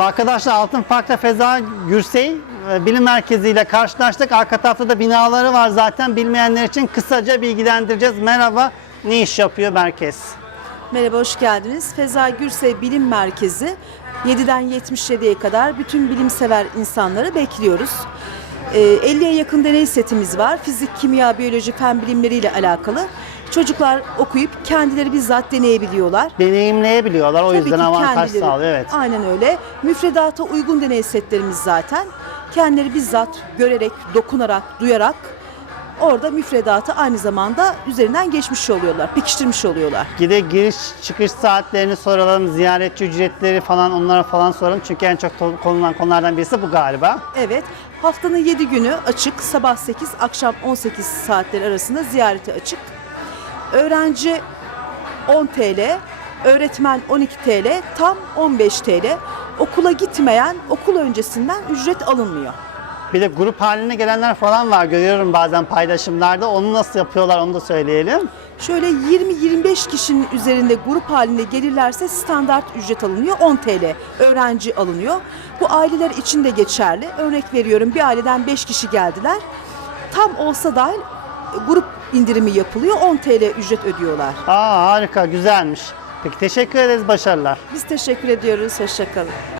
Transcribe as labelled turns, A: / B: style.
A: Arkadaşlar Altın Park'ta Feza Gürsey e, Bilim Merkezi ile karşılaştık. Arka tarafta da binaları var zaten. Bilmeyenler için kısaca bilgilendireceğiz. Merhaba, ne iş yapıyor merkez?
B: Merhaba, hoş geldiniz. Feza Gürsey Bilim Merkezi 7'den 77'ye kadar bütün bilimsever insanları bekliyoruz. Ee, 50'ye yakın deney setimiz var. Fizik, kimya, biyoloji, fen bilimleriyle alakalı. Çocuklar okuyup kendileri bizzat deneyebiliyorlar.
A: Deneyimleyebiliyorlar. O
B: Tabii
A: yüzden
B: ki
A: avantaj
B: kendileri-
A: sağlıyor. Evet.
B: Aynen öyle. Müfredata uygun deney setlerimiz zaten. Kendileri bizzat görerek, dokunarak, duyarak orada müfredatı aynı zamanda üzerinden geçmiş oluyorlar, pekiştirmiş oluyorlar.
A: Gide giriş çıkış saatlerini soralım, ziyaretçi ücretleri falan onlara falan soralım. Çünkü en çok to- konulan konulardan birisi bu galiba.
B: Evet, haftanın 7 günü açık. Sabah 8, akşam 18 saatleri arasında ziyarete açık. Öğrenci 10 TL, öğretmen 12 TL, tam 15 TL. Okula gitmeyen okul öncesinden ücret alınmıyor.
A: Bir de grup haline gelenler falan var. Görüyorum bazen paylaşımlarda. Onu nasıl yapıyorlar onu da söyleyelim.
B: Şöyle 20-25 kişinin üzerinde grup halinde gelirlerse standart ücret alınıyor. 10 TL öğrenci alınıyor. Bu aileler için de geçerli. Örnek veriyorum bir aileden 5 kişi geldiler. Tam olsa dahil grup indirimi yapılıyor. 10 TL ücret ödüyorlar.
A: Aa harika, güzelmiş. Peki teşekkür ederiz, başarılar.
B: Biz teşekkür ediyoruz. Hoşçakalın.